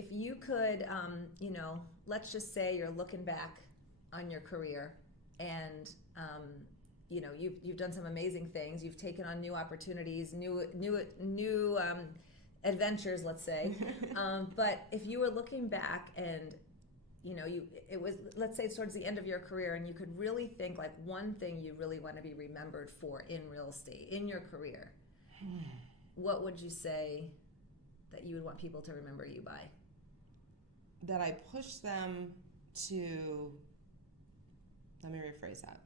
If you could, let's just say you're looking back on your career and, you've done some amazing things. You've taken on new opportunities, new adventures, let's say. But if you were looking back and, it was, let's say, towards the end of your career, and you could really think like one thing you really want to be remembered for in real estate, in your career, what would you say that you would want people to remember you by? That I pushed them to, let me rephrase that.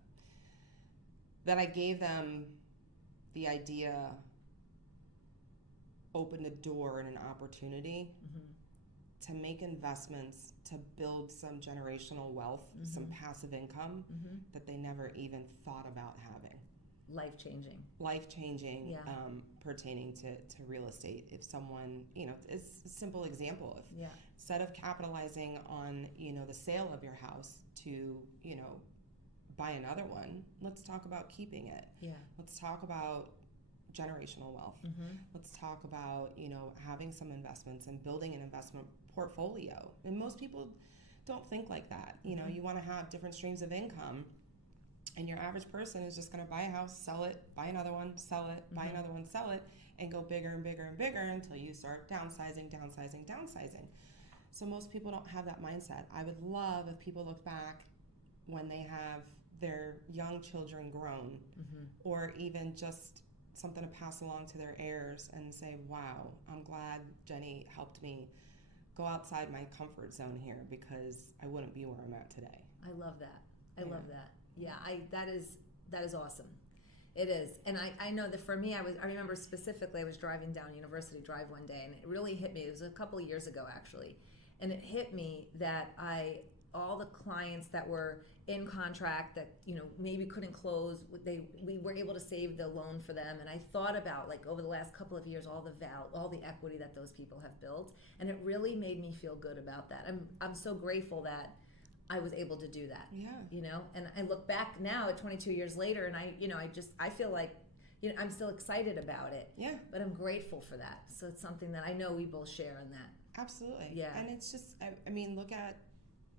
That I gave them the idea, opened a door and an opportunity to make investments, to build some generational wealth, some passive income that they never even thought about having. Life-changing, Yeah. Pertaining to real estate. If someone, it's a simple example. If instead of capitalizing on, the sale of your house to, buy another one, let's talk about keeping it. Yeah. Let's talk about generational wealth. Let's talk about, having some investments and building an investment portfolio. And most people don't think like that. You want to have different streams of income. And your average person is just going to buy a house, sell it, buy another one, sell it, buy another one, sell it, and go bigger and bigger and bigger until you start downsizing. So most people don't have that mindset. I would love if people look back when they have their young children grown, or even just something to pass along to their heirs and say, wow, I'm glad Jenni helped me go outside my comfort zone here because I wouldn't be where I'm at today. I love that. I love that. Yeah, that is awesome. It is. And I know that for me, I remember specifically I was driving down University Drive one day, and it really hit me. It was a couple of years ago, actually. And it hit me that all the clients that were in contract that, maybe couldn't close, we were able to save the loan for them. And I thought about, like, over the last couple of years, all the equity that those people have built. And it really made me feel good about that. I'm so grateful that I was able to do that. Yeah. And I look back now at 22 years later, and I feel like, I'm still excited about it. Yeah. But I'm grateful for that. So it's something that I know we both share in that. Absolutely. Yeah. And it's just, look at,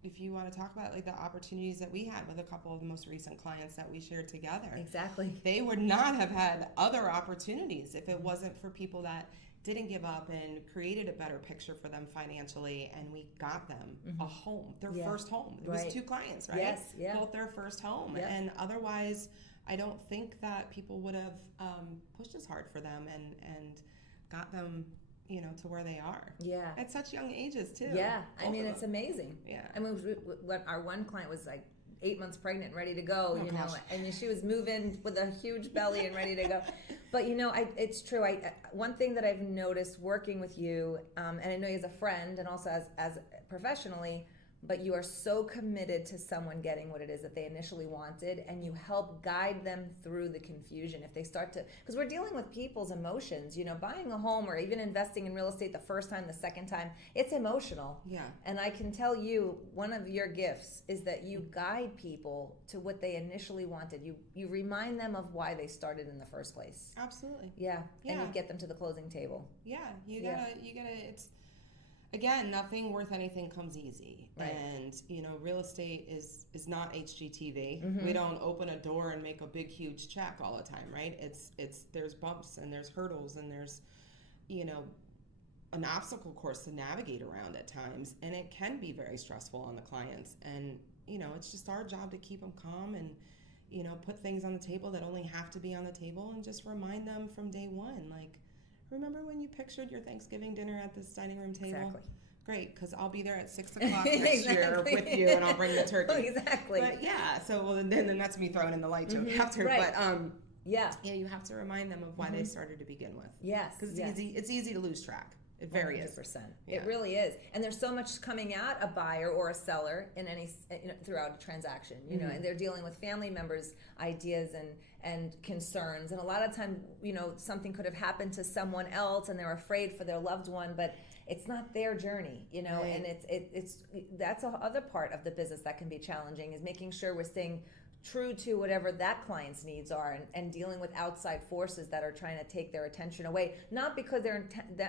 if you want to talk about like the opportunities that we had with a couple of the most recent clients that we shared together. Exactly. They would not have had other opportunities if it wasn't for people that didn't give up and created a better picture for them financially, and we got them a home, their first home. It was 2 clients, right? Yes, yeah. Both their first home. Yep. And otherwise, I don't think that people would have pushed as hard for them and got them, to where they are. Yeah. At such young ages, too. Yeah. It's amazing. Yeah. Our one client was like 8 months pregnant and ready to go, gosh. and she was moving with a huge belly and ready to go. But, it's true. One thing that I've noticed working with you, and I know you as a friend and also as professionally, but you are so committed to someone getting what it is that they initially wanted, and you help guide them through the confusion if they start to, because we're dealing with people's emotions. Buying a home or even investing in real estate the first time, the second time, it's emotional. Yeah. And I can tell you, one of your gifts is that you guide people to what they initially wanted. You remind them of why they started in the first place. Absolutely. Yeah. Yeah. And you get them to the closing table. Yeah. You gotta, it's, again, nothing worth anything comes easy. Right. And, real estate is not HGTV. We don't open a door and make a big, huge check all the time, right? There's bumps and there's hurdles and there's, an obstacle course to navigate around at times. And it can be very stressful on the clients. And, it's just our job to keep them calm and, put things on the table that only have to be on the table, and just remind them from day one, like, remember when you pictured your Thanksgiving dinner at this dining room table? Exactly. Great, because I'll be there at 6 o'clock next year with you, and I'll bring the turkey. Exactly. But yeah, so then that's me throwing in the light joke after. Right. But yeah, you have to remind them of why they started to begin with. Yes. Because it's easy to lose track. It very 100%. is. It really is. And there's so much coming at a buyer or a seller in any throughout a transaction, and they're dealing with family members' ideas and concerns. And a lot of time, something could have happened to someone else and they're afraid for their loved one, but it's not their journey, Right. and it's that's a other part of the business that can be challenging, is making sure we're staying true to whatever that client's needs are, and dealing with outside forces that are trying to take their attention away, not because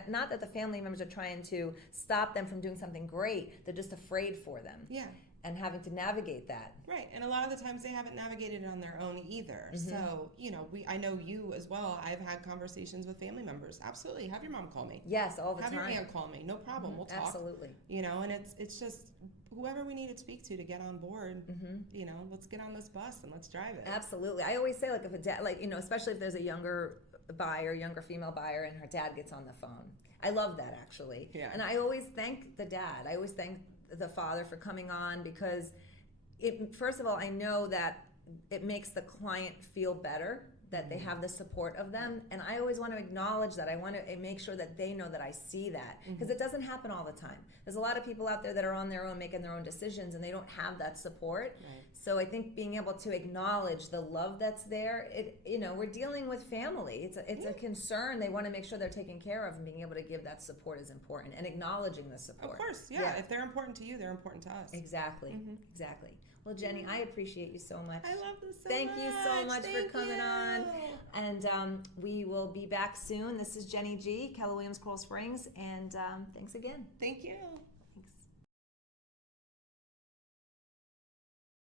not that the family members are trying to stop them from doing something great, they're just afraid for them. Yeah. And having to navigate that. Right. And a lot of the times they haven't navigated it on their own either. Mm-hmm. So, I know you as well. I've had conversations with family members. Absolutely. Have your mom call me. Yes, all the time. Have your aunt call me. No problem. Mm-hmm. We'll talk. Absolutely. And it's just whoever we need to speak to get on board, Mm-hmm. Let's get on this bus and let's drive it. Absolutely. I always say, like, if a dad, like, especially if there's a younger female buyer, and her dad gets on the phone. I love that, actually. Yeah. And I always thank the dad. I always thank the father for coming on, because first of all, I know that it makes the client feel better that they have the support of them, and I always want to acknowledge that. I want to make sure that they know that I see that, because it doesn't happen all the time. There's a lot of people out there that are on their own, making their own decisions, and they don't have that support. Right. So I think being able to acknowledge the love that's there, we're dealing with family. It's a concern. They want to make sure they're taken care of, and being able to give that support is important, and acknowledging the support. Of course, yeah. If they're important to you, they're important to us. Exactly. Exactly. Well, Jenni, I appreciate you so much. I love this so Thank much. you so much for Thank coming you. on. And we will be back soon. This is Jenni G, Keller Williams, Coral Springs, and thanks again. Thank you.